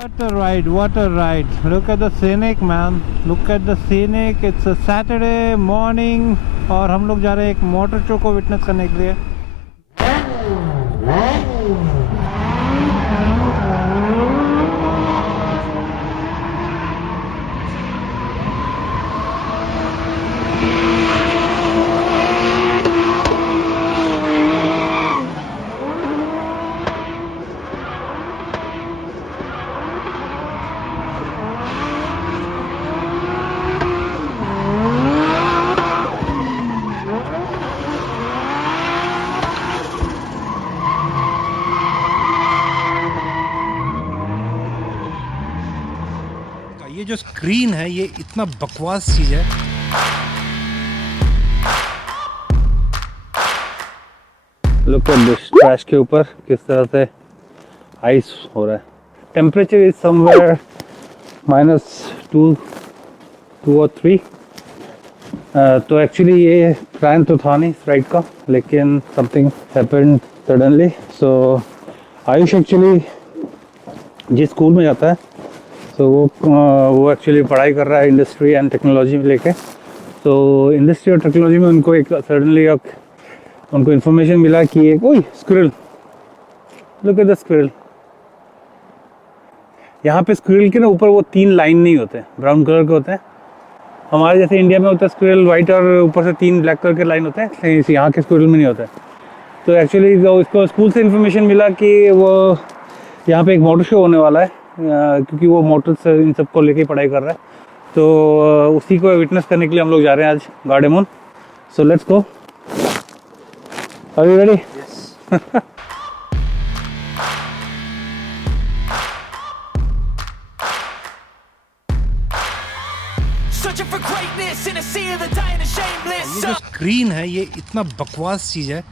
What a ride, what a ride. Look at the scenic, man. Look at the scenic. It's a Saturday morning और हम लोग जा रहे हैं एक मोटर शो को विटनेस करने के लिए. ये जो स्क्रीन है ये इतना बकवास चीज़ है. लुक एट दिस ट्रैश के ऊपर किस तरह से आइस हो रहा है. टेम्परेचर इज समवेयर -2 और 3. तो एक्चुअली ये प्लान तो था नहीं राइड का, लेकिन समथिंग हैपेंड सडनली. सो आयुष एक्चुअली जिस स्कूल में जाता है तो वो एक्चुअली पढ़ाई कर रहा है इंडस्ट्री एंड टेक्नोलॉजी में लेके. तो इंडस्ट्री और टेक्नोलॉजी में उनको एक सडनली उनको इन्फॉर्मेशन मिला कि एक ओए squirrel, look at the squirrel. यहाँ पे स्क्विरल के ना ऊपर वो 3 लाइन नहीं होते, ब्राउन कलर के होते हैं. हमारे जैसे इंडिया में होता है स्क्विरल वाइट और ऊपर से 3 ब्लैक कलर के लाइन होते हैं, यहाँ के स्क्विरल में नहीं होता है. तो एक्चुअली उसको स्कूल से इन्फॉर्मेशन मिला कि वो यहाँ पे एक मोटर शो होने वाला है, क्योंकि वो मोटर्स इन सब को लेके पढ़ाई कर रहा है. तो उसी को विटनेस करने के लिए हम लोग जा रहे हैं आज Gardermoen. So let's go. Are you ready? Yes. ये जो स्क्रीन है ये इतना बकवास चीज़ है.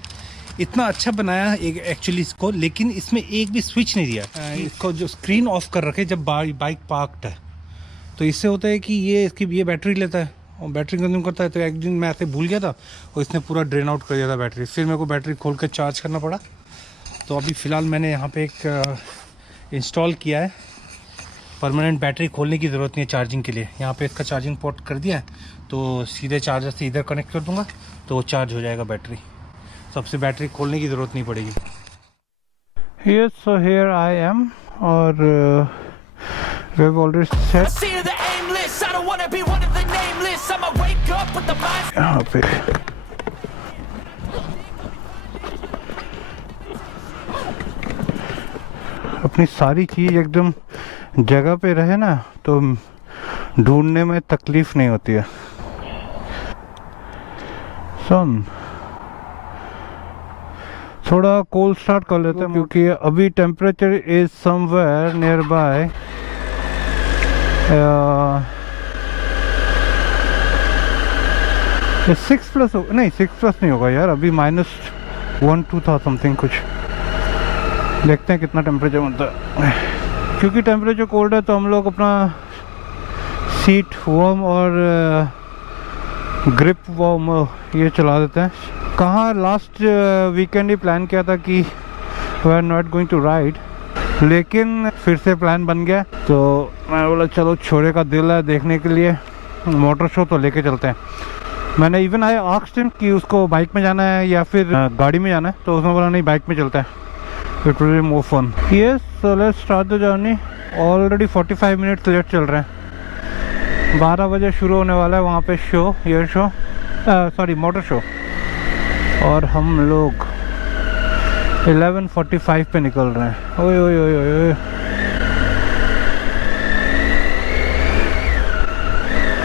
इतना अच्छा बनाया एक एक्चुअली इसको, लेकिन इसमें एक भी स्विच नहीं दिया. इसको जो स्क्रीन ऑफ कर रखे जब बाइक पार्क्ड है, तो इससे होता है कि ये बैटरी लेता है और बैटरी कंज्यूम करता है. तो एक दिन मैं ऐसे भूल गया था और इसने पूरा ड्रेन आउट कर दिया था बैटरी. फिर मेरे को बैटरी खोल कर चार्ज करना पड़ा. तो अभी फ़िलहाल मैंने यहाँ पे एक इंस्टॉल किया है. परमानेंट बैटरी खोलने की ज़रूरत नहीं है चार्जिंग के लिए. यहाँ पे इसका चार्जिंग पोर्ट कर दिया है, तो सीधे चार्जर से इधर कनेक्ट कर दूँगा तो वो चार्ज हो जाएगा बैटरी. सबसे बैटरी खोलने की ज़रूरत नहीं पड़ेगी. Yes, so here I am और we've already set. यहाँ पे अपनी सारी चीज़ एकदम जगह पे रहे ना तो ढूंढने में तकलीफ नहीं होती है. सुन, थोड़ा कोल्ड स्टार्ट कर लेते हैं क्योंकि अभी temperature is somewhere near by 6+ नहीं 6+ नहीं होगा यार. अभी -1-2 था समथिंग कुछ. देखते हैं कितना टेम्परेचर बनता है. क्योंकि टेम्परेचर कोल्ड है तो हम लोग अपना सीट वार्म और ग्रिप वार्म ये चला देते हैं. कहाँ लास्ट वीकेंड ही प्लान किया था कि we are not going to ride, लेकिन फिर से प्लान बन गया. तो मैं बोला चलो छोरे का दिल है देखने के लिए मोटर शो, तो लेके चलते हैं. मैंने इवन आस्क्ड हिम कि उसको बाइक में जाना है या फिर गाड़ी में जाना है, तो उसने बोला नहीं बाइक में चलता है, it will be more fun. Yes, so let's start the journey. Already 45 minutes late चल रहे हैं. 12 बजे शुरू होने वाला है वहाँ पे show, air show, sorry motor show. और हम लोग 11:45 पे निकल रहे हैं. ओए ओए ओए ओए.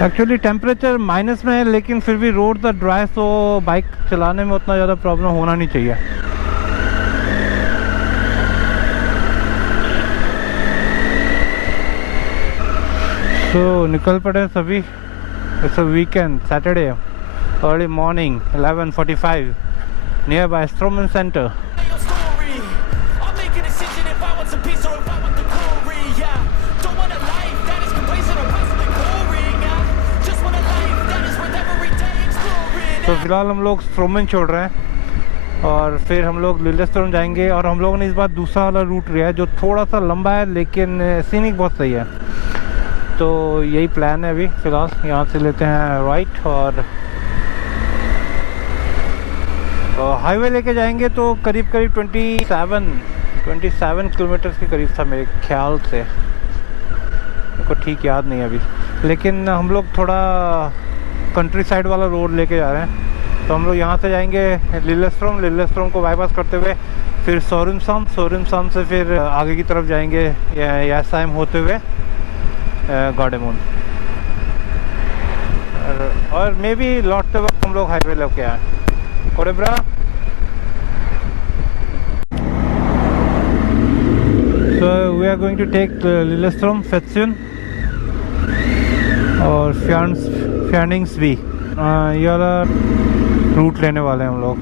एक्चुअली टेम्परेचर माइनस में है, लेकिन फिर भी रोड तो ड्राई, तो बाइक चलाने में उतना ज़्यादा प्रॉब्लम होना नहीं चाहिए. तो निकल पड़े सभी. It's a weekend, Saturday, early morning, 11:45, nearby Stroman Center. तो फिलहाल हम लोग स्ट्रोमन छोड़ रहे हैं और फिर हम लोग लिलेस्टोर्म जाएंगे। और हम लोगों ने इस बार दूसरा वाला रूट लिया है जो थोड़ा सा लंबा है लेकिन सीनिक बहुत सही है। तो यही प्लान है अभी फ़िलहाल। यहाँ से लेते हैं राइट और हाईवे लेके जाएंगे तो करीब करीब 27 किलोमीटर के करीब था मेरे ख्याल से, मेरे को ठीक याद नहीं अभी। लेकिन हम लोग थोड़ा कंट्री साइड वाला रोड लेके जा रहे हैं। तो हम लोग यहाँ से जाएंगे लिलेस्टोर्म को बाईपास करते हुए, फिर सोरिमसाम से फिर आगे की तरफ जाएंगे यासाइम होते हुए गार्डेमोन, और मे बी लौटते वक्त हम लोग हाईवे लेके आए कोरेब्रा। So we are going to take Lillestrøm, Fetsund और Fjærningsby। ये वाला रूट लेने वाले हैं हम लोग।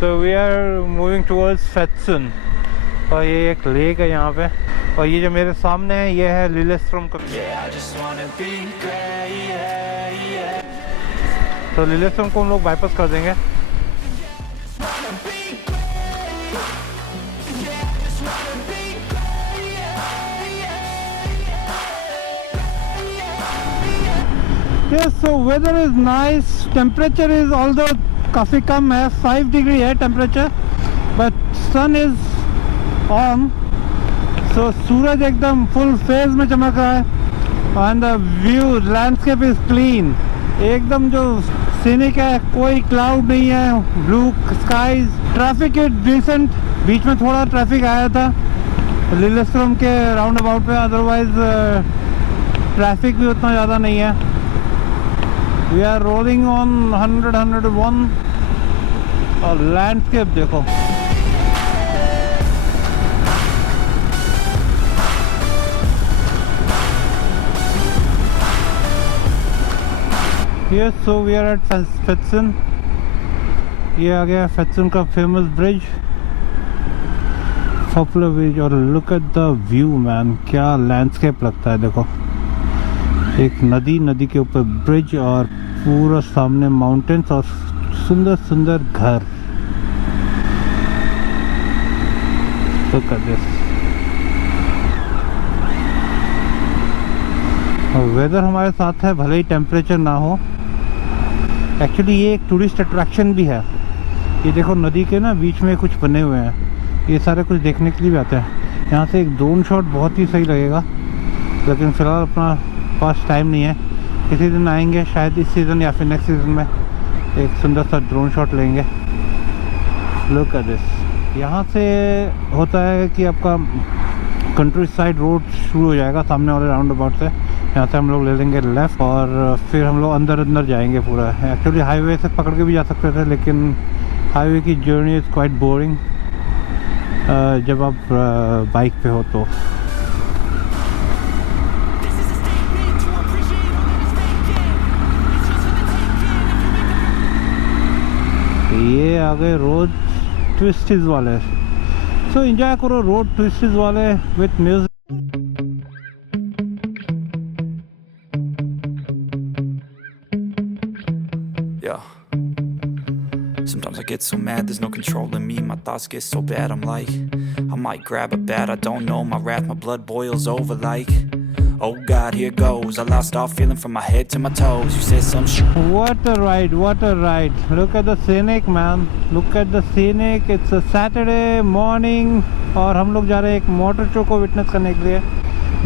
So we are moving towards Fetsund और ये एक लेक है यहाँ पे। और ये जो मेरे सामने है ये है लिलेस्टोर्म का। तो लिलेस्टोर्म को हम लोग बाईपास कर देंगे। Yes, so weather is nice, temperature is although काफ़ी कम है, 5 डिग्री है temperature, but sun is on. So सूरज एकदम फुल फेज में चमक रहा है and the view landscape is clean, एकदम जो सीनिक है, कोई क्लाउड नहीं है, blue skies. Traffic is decent, बीच में थोड़ा ट्रैफिक आया था लिलेस्टोर्म के राउंड अबाउट पे, अदरवाइज ट्रैफिक भी उतना ज़्यादा नहीं है। वी आर रोलिंग ऑन 101 और लैंडस्केप देखो। Yes, so we are at Fetsund। ये आ गया Fetsund का फेमस ब्रिज, पॉपुलर ब्रिज। और look at the view man, क्या लैंडस्केप लगता है देखो। एक नदी के ऊपर ब्रिज और पूरा सामने माउंटेन्स और सुंदर सुंदर घर। Look at this। वेदर हमारे साथ है, भले ही टेम्परेचर ना हो। एक्चुअली ये एक टूरिस्ट अट्रैक्शन भी है। ये देखो नदी के ना बीच में कुछ बने हुए हैं, ये सारे कुछ देखने के लिए भी आते हैं। यहाँ से एक ड्रोन शॉट बहुत ही सही लगेगा, लेकिन फ़िलहाल अपना पास टाइम नहीं है। किसी दिन आएंगे शायद इस सीज़न या फिर नेक्स्ट सीज़न में, एक सुंदर सा ड्रोन शॉट लेंगे। Look at this. यहाँ से होता है कि आपका कंट्री साइड रोड शुरू हो जाएगा सामने वाले राउंड अबाउट से। यहाँ से हम लोग ले लेंगे लेफ़्ट और फिर हम लोग अंदर जाएंगे पूरा। एक्चुअली हाईवे से पकड़ के भी जा सकते थे, लेकिन हाईवे की जर्नी इज़ क्वाइट बोरिंग जब आप बाइक पे हो तो। ये आ गए रोड ट्विस्टेस वाले। सो एंजॉय करो रोड ट्विस्टेस वाले with music. Sometimes I get so mad, there's no controlling me. My thoughts get so bad, I'm like, I might grab a bat, I don't know. My wrath, my blood boils over like, oh God, here goes. I lost all feeling from my head to my toes. You said some shit. What a ride, what a ride. Look at the scenic man, look at the scenic. It's a Saturday morning और हम लोग जा रहे हैं एक motor show को witness करने के लिए।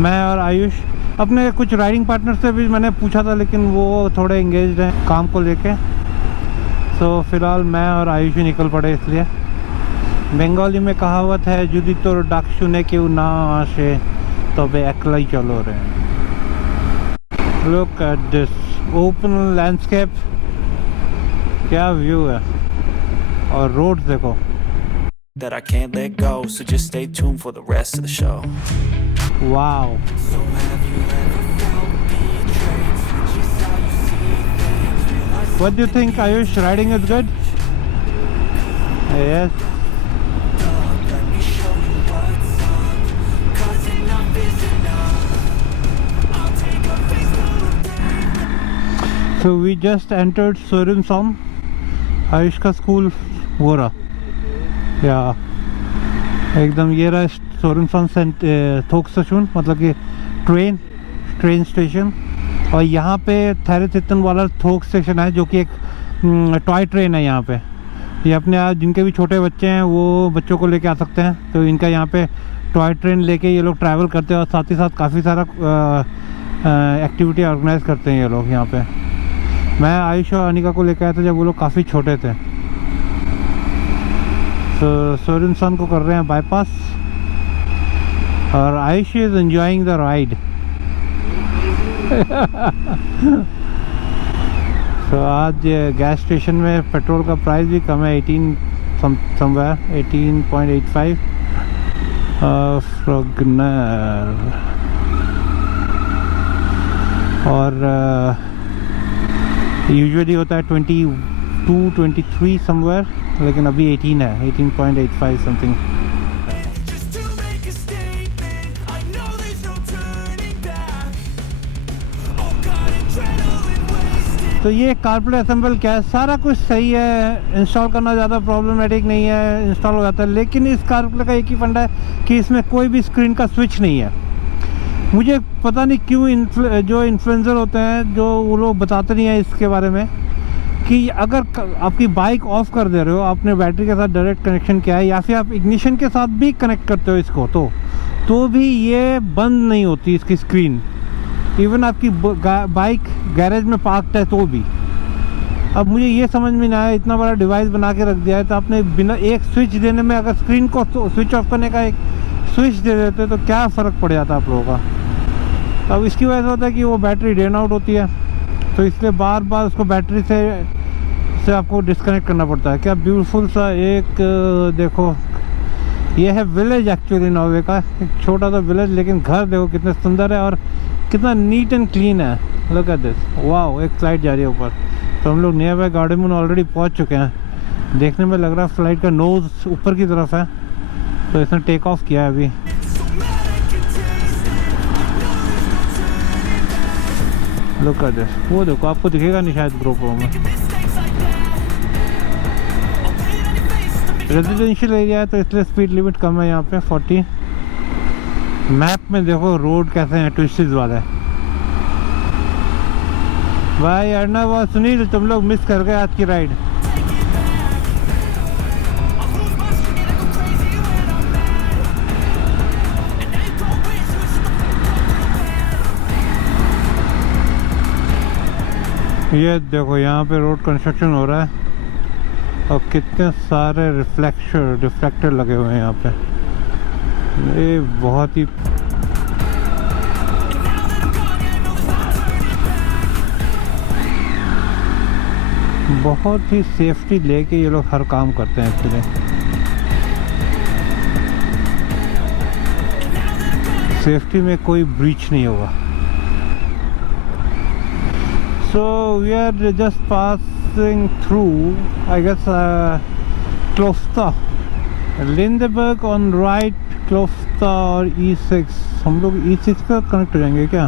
मैं और आयुष, अपने कुछ राइडिंग पार्टनर से भी मैंने पूछा था, लेकिन वो थोड़े एंगेज्ड हैं काम को लेके। तो फिलहाल मैं और आयुष ही निकल पड़े। इसलिए बंगाली में कहावत है, जुदी तोर डाक सुने क्यों ना आशे तबे अकेला ही चलो रहे। Look at this open landscape, क्या व्यू है। और रोड देखो। That I can't let go, so just stay tuned for the rest of the show. Wow. What do you think, Ayush? Riding is good? Yes. So we just entered Sorensam. Ayush का school वो रहा या एकदम ये रहा Sorensen थोक station, मतलब कि ट्रेन स्टेशन। और यहाँ पे थेरेथितन वाला थोक स्टेशन है जो कि एक टॉय ट्रेन है। यहाँ पे ये अपने आप जिनके भी छोटे बच्चे हैं वो बच्चों को लेके आ सकते हैं। तो इनका यहाँ पे टॉय ट्रेन लेके ये लोग ट्रैवल करते हैं और साथ ही साथ काफ़ी सारा एक्टिविटी ऑर्गेनाइज करते हैं ये लोग यहाँ पे। मैं आयुष और अनिका को लेकर आया था जब वो लोग काफ़ी छोटे थे। तो सोरेनसन को कर रहे हैं बाईपास और Ayush is enjoying the ride. तो आज गैस स्टेशन में पेट्रोल का प्राइस भी कम है, 18.85 और यूजुअली होता है 22-23 समवेयर, लेकिन अभी 18 है, 18.85 समथिंग। तो ये कारप्ले असेंबल क्या है, सारा कुछ सही है, इंस्टॉल करना ज़्यादा प्रॉब्लमैटिक नहीं है, इंस्टॉल हो जाता है। लेकिन इस कारप्ले का एक ही फंडा है कि इसमें कोई भी स्क्रीन का स्विच नहीं है। मुझे पता नहीं क्यों जो इन्फ्लुएंसर होते हैं जो वो लोग बताते नहीं हैं इसके बारे में कि अगर आपकी बाइक ऑफ कर दे रहे हो, आपने बैटरी के साथ डायरेक्ट कनेक्शन किया है या फिर आप इग्निशन के साथ भी कनेक्ट करते हो इसको, तो भी ये बंद नहीं होती इसकी स्क्रीन। इवन आपकी बाइक गैरेज में पार्क्ड है तो भी। अब मुझे ये समझ में नहीं आया, इतना बड़ा डिवाइस बना के रख दिया है तो आपने बिना एक स्विच देने में अगर स्क्रीन को स्विच ऑफ करने का एक स्विच दे देते तो क्या फ़र्क पड़ जाता आप लोगों का। अब इसकी वजह से होता है कि वो बैटरी ड्रेन आउट होती है, तो इसलिए बार बार उसको बैटरी से आपको डिस्कनेक्ट करना पड़ता है। क्या ब्यूटीफुल सा एक देखो, ये है विलेज एक्चुअली नॉर्वे का, एक छोटा सा विलेज, लेकिन घर देखो कितने सुंदर है और कितना नीट एंड क्लीन है। Look at this, wow. एक फ्लाइट जा रही है ऊपर। तो हम लोग नियर बाय गार्डन ऑलरेडी पहुंच चुके हैं। देखने में लग रहा है फ्लाइट का नोज़ ऊपर की तरफ है, तो इसने टेक ऑफ किया है अभी। लुक एट दिस, वो देखो, आपको दिखेगा नहीं शायद GoPro में। रेजिडेंशियल एरिया है तो इसलिए स्पीड लिमिट कम है यहाँ पे 40। मैप में देखो रोड कैसे हैं, ट्विस्टेड वाले। भाई अर्नब और सुनील, तुम लोग मिस कर गए आज की राइड। ये देखो यहाँ पे रोड कंस्ट्रक्शन हो रहा है और कितने सारे रिफ्लेक्टर लगे हुए हैं यहाँ पे। ये बहुत ही सेफ्टी लेके ये लोग हर काम करते हैं एक्चुअली। सेफ्टी में कोई ब्रीच नहीं होगा। So we are just passing through, I guess, Klofta, Lindeberg on right, Klofta और E6। हम लोग E6 पे कनेक्ट हो जाएंगे क्या?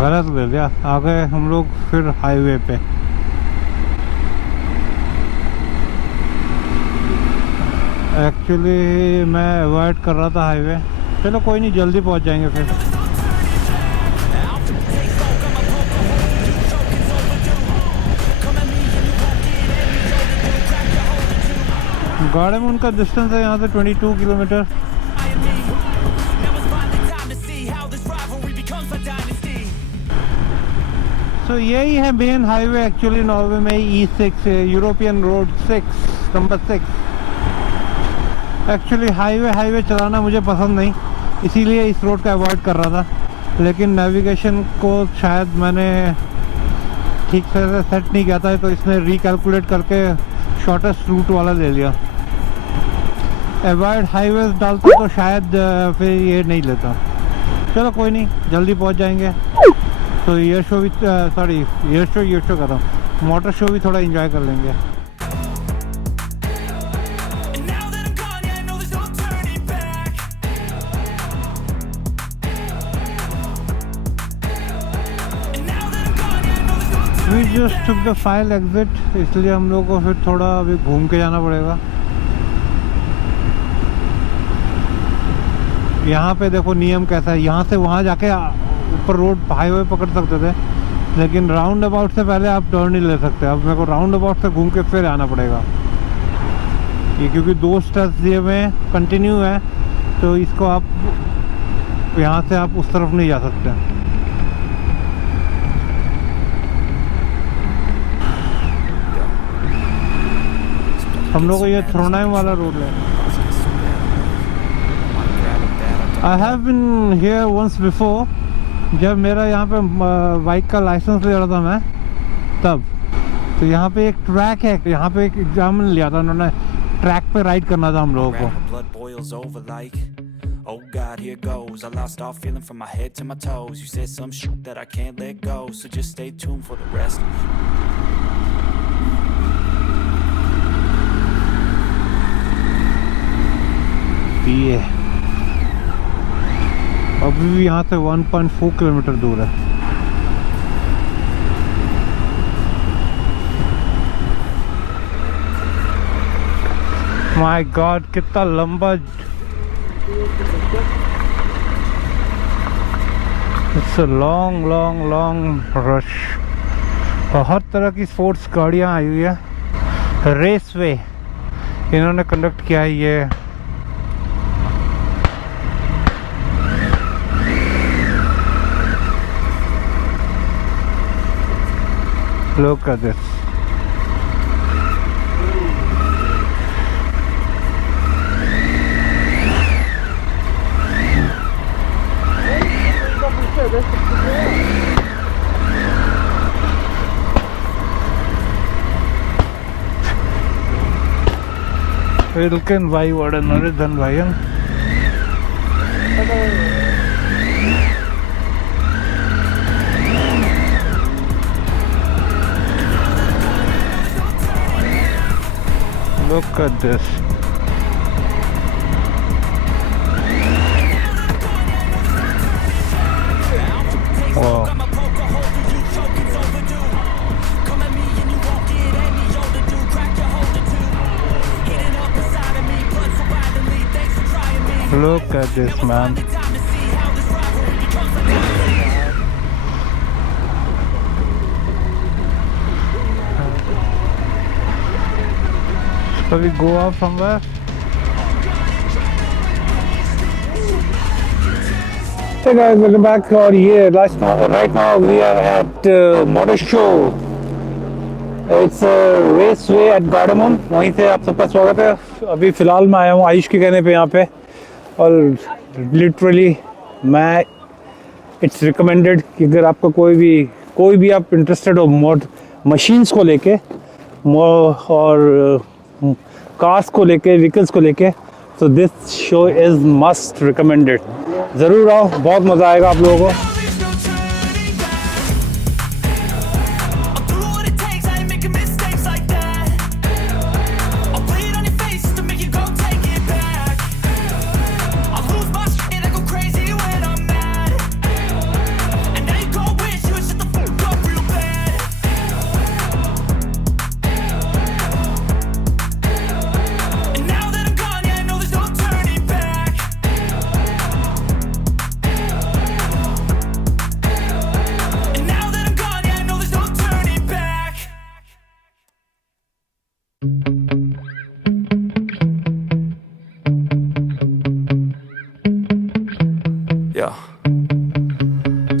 गलत ले लिया, आ गए हम लोग फिर हाईवे पे। एक्चुअली मैं अवॉइड कर रहा था हाईवे। चलो कोई नहीं, जल्दी पहुंच जाएंगे फिर। गाड़ी में उनका डिस्टेंस है यहाँ से 22 किलोमीटर। सो यही है मेन हाईवे एक्चुअली नॉर्वे में, E6 European road 6 number 6। Actually highway चलाना मुझे पसंद नहीं, इसीलिए इस रोड का अवॉइड कर रहा था। लेकिन नेविगेशन को शायद मैंने ठीक से सेट नहीं किया था, तो इसने रिकैलकुलेट करके शॉर्टेस्ट रूट वाला ले लिया। अवॉइड हाईवेज डालता तो शायद फिर ये नहीं लेता। चलो कोई नहीं, जल्दी पहुंच जाएंगे। तो एयर शो भी सॉरी एयर शो कर रहा हूँ, मोटर शो भी थोड़ा एंजॉय कर लेंगे। We just took the file exit, इसलिए हम लोग को फिर थोड़ा अभी घूम के जाना पड़ेगा। यहाँ पे देखो नियम कैसा है, यहाँ से वहाँ जाके ऊपर रोड हाईवे पकड़ सकते थे, लेकिन राउंड अबाउट से पहले आप टर्न नहीं ले सकते। अब मेरे को राउंड अबाउट से घूम के फिर आना पड़ेगा, ये क्योंकि 2 स्टेप्स दिए हुए कंटिन्यू है, तो इसको आप यहाँ से आप उस तरफ नहीं जा सकते। हम लोग को ये थ्रोनाइम वाला रोड है। I have been here once before, जब मेरा यहाँ पे बाइक का लाइसेंस ले रहा था मैं तब। तो यहाँ पे एक ट्रैक है, यहाँ पे एक एग्जाम लिया था उन्होंने, ट्रैक पे राइड करना था हम लोगों को। Oh God, here goes. I lost all feeling from my head to my toes. You said some shit that I can't let go, so just stay tuned for the rest. ये अभी भी यहाँ से 1.4 किलोमीटर दूर है। My God, कितना लंबा, it's a long long long rush. और हर तरह की स्पोर्ट्स गाड़ियाँ आई हुई है। रेस वे इन्होंने कंडक्ट किया है ये। Look at this. Vilken vei var det når det den veien? Look at this. Wow. Look at this, man. So we go out somewhere. Hey guys, welcome back. और ये right now we are at Motor Show. It's a raceway at Gardermoen. वहीं से आप सबका स्वागत है। अभी फ़िलहाल मैं आया हूँ आयुष के कहने पे यहाँ पे, और लिटरली मैं इट्स रिकमेंडेड कि अगर आपका कोई भी आप इंटरेस्टेड हो मोड मशीन्स को लेके और कार्स को लेके, व्हीकल्स को लेके, तो this show is must recommended. ज़रूर आओ, बहुत मज़ा आएगा आप लोगों को।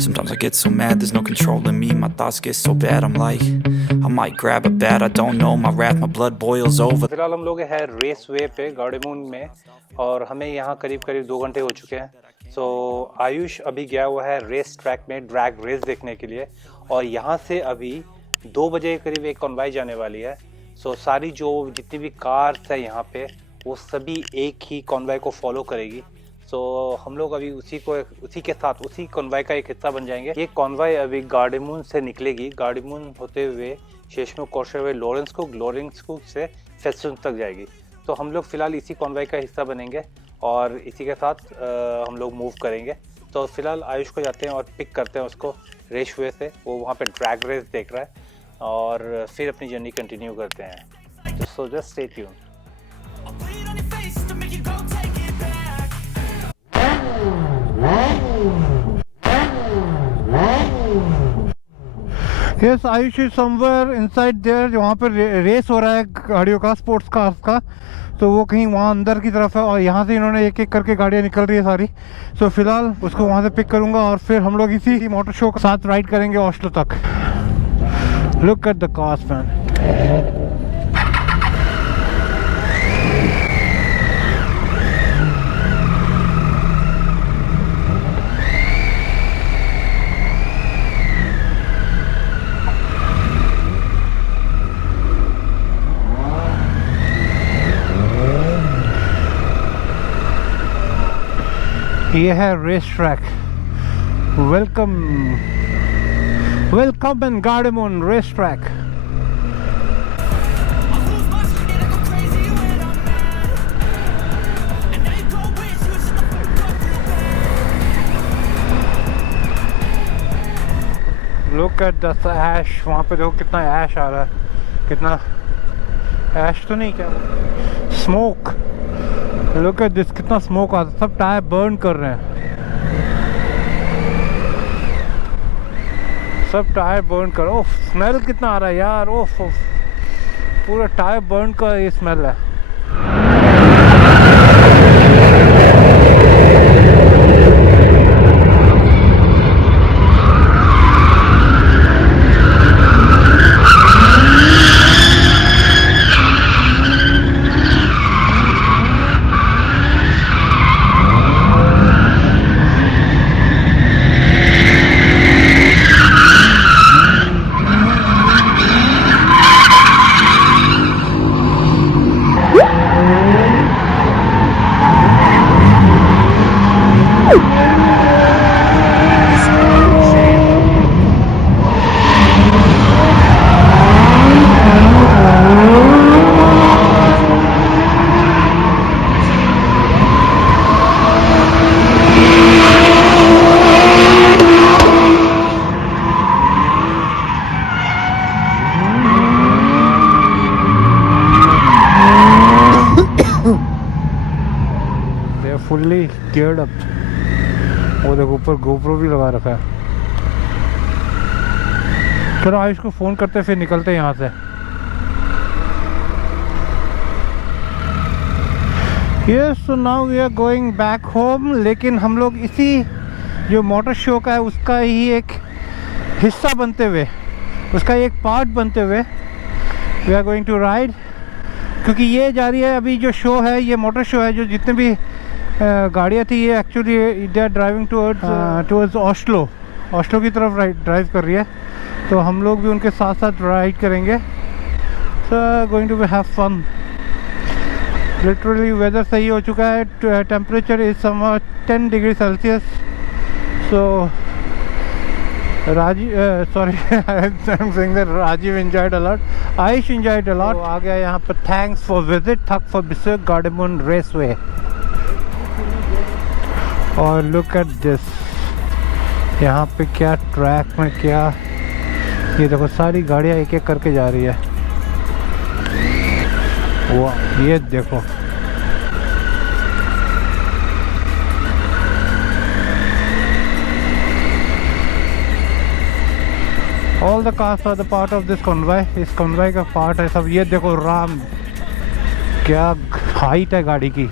Sometimes I get so mad, there's no controlling me. My thoughts get so bad, I'm like, I might grab a bat, I don't know, my wrath, my blood boils over. फिलहाल हम लोग हैं रेस वे पे गार्डेमून में, और हमें यहाँ करीब 2 घंटे हो चुके हैं। सो आयुष अभी गया हुआ है रेस ट्रैक में ड्रैग रेस देखने के लिए, और यहाँ से अभी 2 बजे करीब एक कॉन्वाय जाने वाली है। सो सारी जो जितनी भी कार्स है यहाँ पे वो सभी एक ही कॉन्वॉय को फॉलो करेगी। सो हम लोग अभी उसी के साथ उसी कॉन्वॉय का एक हिस्सा बन जाएंगे। ये कॉन्वॉय अभी गार्डेमुन से निकलेगी, गार्डेमुन होते हुए शेषमुख होते हुए लॉरेंसकुक से फेस्टुन तक जाएगी। तो हम लोग फिलहाल इसी कॉन्वॉय का हिस्सा बनेंगे और इसी के साथ हम लोग मूव करेंगे। तो फिलहाल आयुष को जाते हैं और पिक करते हैं उसको रेसवे से, वो वहाँ पे ड्रैग रेस देख रहा है, और फिर अपनी जर्नी कंटिन्यू करते हैं। So just stay tuned. Yes, Ayush is somewhere inside there, वहाँ पर रेस हो रहा है गाड़ियों का, स्पोर्ट्स कार्स का। तो वो कहीं वहाँ अंदर की तरफ है और यहाँ से इन्होंने एक एक करके गाड़ियाँ निकल रही है सारी। सो फिलहाल उसको वहाँ से पिक करूँगा और फिर हम लोग इसी मोटर शो के साथ राइड करेंगे ऑस्लो तक। Look at the cars man. ये है race track. Welcome in Gardermoen race track. Look at the ash, वहाँ पे देखो कितना ऐश आ रहा है, कितना ऐश तो नहीं, क्या स्मोक। लुक एट दिस, कितना स्मोक आता है, सब टायर बर्न कर रहे हैं, सब टायर बर्न कर। ओह स्मेल कितना आ रहा है यार, ओह पूरा टायर बर्न का ये स्मेल है। Fully geared up. वो देखो ऊपर गोप्रो भी लगा रखा है। चलो आयुष को फ़ोन करते फिर निकलते हैं यहाँ से। Yes, so now we are going back home. लेकिन हम लोग इसी जो मोटर शो का है उसका ही एक हिस्सा बनते हुए, उसका एक पार्ट बनते हुए we are going to ride. क्योंकि ये जा रही है अभी जो शो है, ये मोटर शो है, जो जितने भी गाड़ियाँ थी ये actually they are driving towards Oslo की तरफ ड्राइव कर रही है। तो हम लोग भी उनके साथ साथ राइड करेंगे। So going to have fun. Literally weather सही हो चुका है, temperature is some 10 degree Celsius. So Rajeev enjoyed a lot, Aish enjoyed a lot। आ गया यहाँ पर। Thanks for visit, thank for visit Gardermoen raceway. और लुक एट दिस, यहाँ पे क्या ट्रैक में क्या, ये देखो सारी गाड़ियाँ एक एक करके जा रही है। वाह, ये देखो all the cars are the part of this convoy. इस कॉन्वॉय का पार्ट है सब। ये देखो राम, क्या हाइट है गाड़ी की।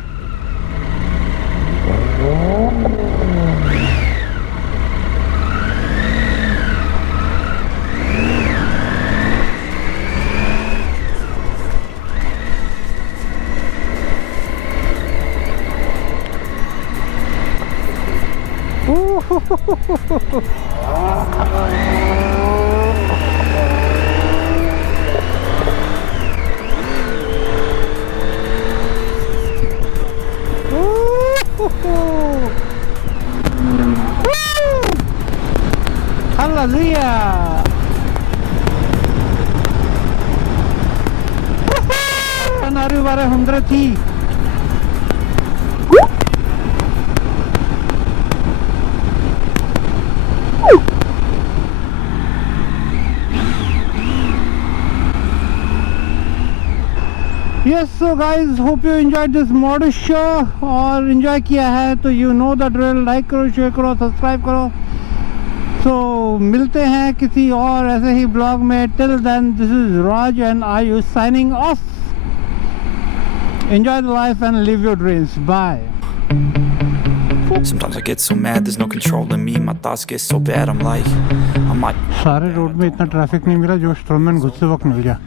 200 थी। Yes, so guys, hope you enjoyed this modest show और enjoy किया है तो you know the drill, like करो, शेयर करो, सब्सक्राइब करो। So मिलते हैं किसी और ऐसे ही ब्लॉग में। Till then, this is Raj and Ayush signing off. Enjoy the life and live your dreams. Bye. Sometimes I get so mad, there's no controlling me. My thoughts get so bad, I'm like, I might सारे road में इतना traffic नहीं मिला जो Strowman घुसते वक्त मिल गया।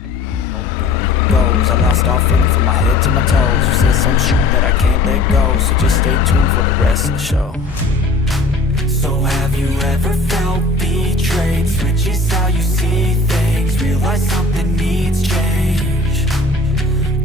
goes. I lost all feeling from my head to my toes. You said some shit that I can't let go, so just stay tuned for the rest of the show. So have you ever felt betrayed? Switches